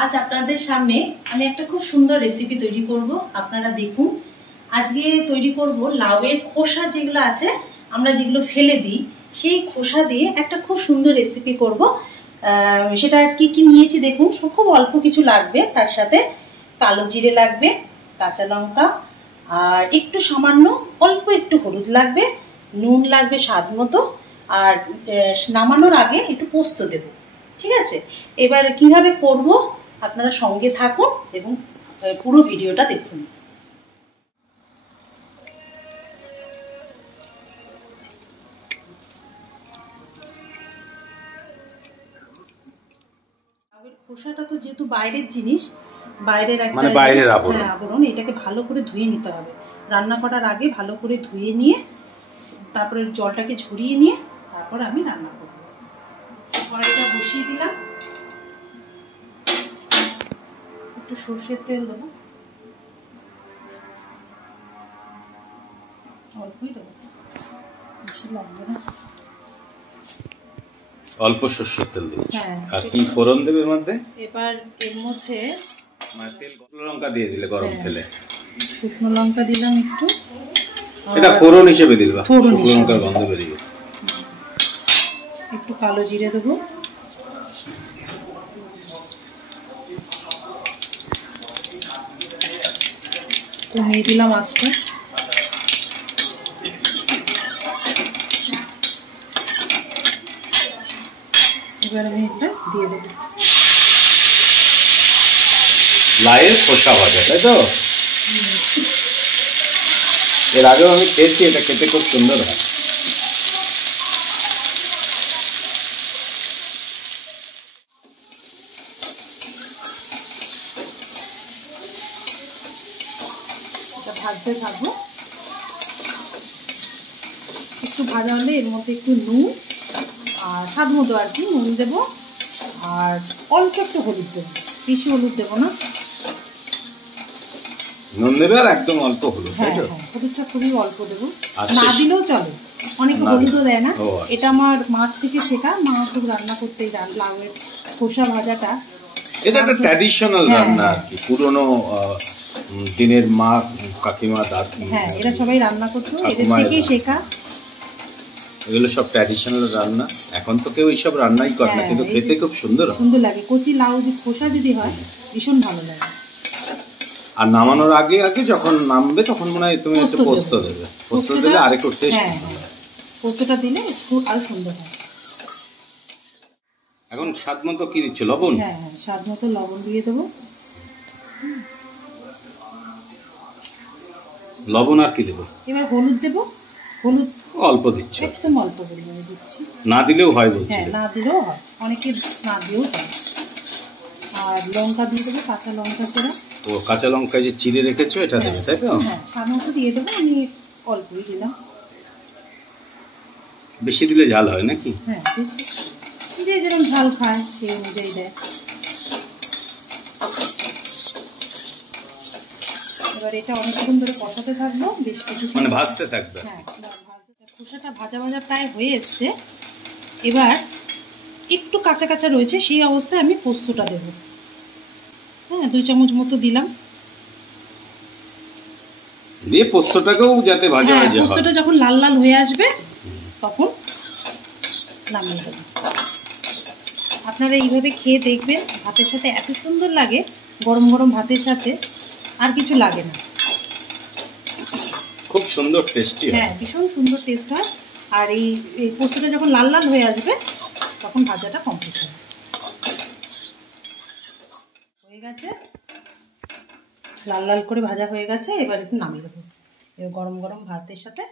আজ আপনাদের সামনে আমি একটা খুব সুন্দর রেসিপি তৈরি করব। আপনারা দেখুন। আজকে তৈরি করব লাউয়ের খোসা যেগুলো আছে, আমরা যেগুলো ফেলে দিই, সেই খোসা দিয়ে একটা খুব সুন্দর রেসিপি করব। সেটা কি কি নিয়েছি দেখুন। খুব অল্প কিছু লাগবে। তার সাথে কালো জিরে লাগবে, কাঁচা লঙ্কা, আর একটু সামান্য অল্প একটু হলুদ লাগবে, নুন লাগবে স্বাদ মতো, আর নামানোর আগে একটু পোস্ত দেব। ঠিক আছে, এবার কিভাবে করব আপনারা সঙ্গে থাকুন এবং পুরো ভিডিওটা দেখুন। খোসাটা তো যেহেতু বাইরের জিনিস, বাইরের একটা আবরণ, এটাকে ভালো করে ধুয়ে নিতে হবে। রান্না করার আগে ভালো করে ধুয়ে নিয়ে তারপরে জলটাকে ঝরিয়ে নিয়ে তারপর আমি রান্না করব। কড়াইটা বসিয়ে দিলাম, একটু সরষের তেল দেবো, অল্পই দেবো, বেশি লাগবে না। অল্প সরষের তেল দেবো। আর কি ফোড়ন দেবে এর মধ্যে? এবার এর মধ্যে তেল, শুকনো লঙ্কা দিয়ে দিলে গরম তেলে। শুকনো লঙ্কা দিলাম একটু, এটা ফোড়ন হিসেবে দিবা, শুকনো লঙ্কার গন্ধ বেরিয়ে গেছে। একটু কালো জিরে দেবো, কমিয়ে দিলাম আঁচটা। এবার আমি এটা দিয়ে দেবো। লাউয়ের খোসা ভাজা, তাই তো? এর আগেও আমি খেয়েছি, এটা খেতে খুব সুন্দর হয়। ভাজতে থাকবো, একটু ভাজা হলে এর মধ্যে একটু নুন আর স্বাদ মতো আর কি নুন দেবো, আর অল্প একটু হলুদ দেবো, বেশি হলুদ দেবো না। নুন দেবে আর একদম অল্প হলুদ, তাই তো? হলুদটা খুবই অল্প দেবো, না দিলেও চলে, অনেকে হলুদও দেয় না। এটা আমার মাছ থেকে শেখা, মা খুব রান্না করতেই লাউয়ের খোসা ভাজাটা। এটা একটা ট্র্যাডিশনাল রান্না আর কি, পুরনো দিনের মা কাকিমা দাদি, এরা সবাই রান্না করতো, এদের থেকেই শেখা। এগুলো সব ট্র্যাডিশনাল রান্না। এখন তো কেউ এইসব রান্নাই করে না, কিন্তু খেতে খুব সুন্দর লাগে। কচি লাউ খোসা যদি হয় ভীষণ ভালো লাগে। আর নামানোর আগে আগে যখন নামবে তখন মনে হয় তুমি একটু পোস্ত দেবে। পোস্ত দিলে আরেকটু টেস্ট ভালো হয়। পোস্তটা দিলে আরো সুন্দর হয়। এখন স্বাদ মতো কি দিচ্ছ? লবণ? হ্যাঁ, স্বাদ মতো লবণ দিয়ে দেবো। লবণ আর কি দেবো? এবার হলুদ দেবো। হলুদ অল্প দিচ্ছ? একদম অল্প পরিমাণে দিচ্ছি। না দিলেও হয় বলছি? হ্যাঁ, না দিলেও হয়, অনেকে না দিয়েও হয়। আর লঙ্কা দিয়ে দেবো, কাঁচা লঙ্কা চিরা। ও, কাঁচা লঙ্কা যে চিড়ে রেখেছো এটা দেবে, তাই তো? হ্যাঁ, স্বাদ মতো দিয়ে দেবো, আমি অল্পই দিলাম। বেশি দিলে ঝাল হয় নাকি? হ্যাঁ, বেশি, যে যেরকম ঝাল খায় সেই অনুযায়ী দেয়। এবার এটা অনেকক্ষণ ধরে কষাতে থাকবো, বেশ কিছু মানে ভাজতে থাকবে। হ্যাঁ, খোসাটা ভাজা ভাজা প্রায় হয়ে এসছে। এবার একটু কাঁচা কাঁচা রয়েছে, সেই অবস্থায় আমি পোস্তটা দেবো। হ্যাঁ, 2 চামচ মতো দিলাম। দিয়ে পোস্তটাকেও যাতে ভাজা ভাজা হয়। পোস্তটা যখন লাল লাল হয়ে আসবে তখন নামিয়ে দেবো। আপনারা এইভাবে খেয়ে দেখবেন, ভাতের সাথে এত সুন্দর লাগে, গরম গরম ভাতের সাথে আর কিছু লাগে না। খুব সুন্দর টেস্টি হয়। হ্যাঁ, ভীষণ সুন্দর টেস্ট হয়। আর এই পোস্তটা যখন লাল লাল হয়ে আসবে তখন ভাজাটা কমপ্লিট হবে। হয়ে গেছে, লাল লাল করে ভাজা হয়ে গেছে। এবার একটু নামিয়ে দেবো। এবার গরম গরম ভাতের সাথে